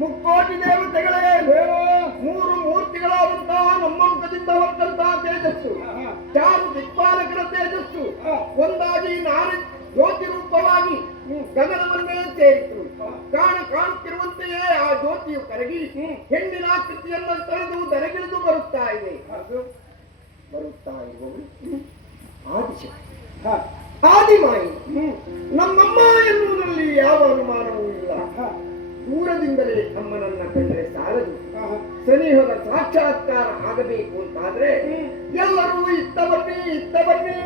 ಮುಕ್ಕೋಟಿ ದೇವತೆಗಳೇ, ಮೂರು ಮೂರ್ತಿಗಳಾದಂತಹ ನಮ್ಮಂಕದಿಂದ ಹೊರಟಂತಹ ತೇಜಸ್ಸು, ಚಾರು ದಿಕ್ಪಾಲಕರ ತೇಜಸ್ಸು ಒಂದಾಗಿ ನಾರಿ ಜ್ಯೋತಿ ರೂಪವಾಗಿ ಗಗನವನ್ನೇ ಸೇರಿತು. ಕಾಣುತ್ತಿರುವಂತೆಯೇ ಆ ಜ್ಯೋತಿಯು ಕರಗಿ ಹೆಣ್ಣಿನ ಆಕೃತಿಯನ್ನು ತಳೆದು ದರಗಿಳಿದು ಬರುತ್ತಾ ಇರುವವರು ಆದಿಶಕ್ತಿ, ಆದಿಮಾಯಿ, ನಮ್ಮಮ್ಮ ಎನ್ನುವುದರಲ್ಲಿ ಯಾವ ಅನುಮಾನವೂ ಇಲ್ಲ. ದೂರದಿಂದಲೇ ಅಮ್ಮನನ್ನ ಕಂಡ್ರೆ ಸಾಲದು, ಸನಿಹದ ಸಾಕ್ಷಾತ್ಕಾರ ಆಗಬೇಕು ಅಂತಾದ್ರೆ ಎಲ್ಲರೂ ಇತ್ತ ಬನ್ನಿ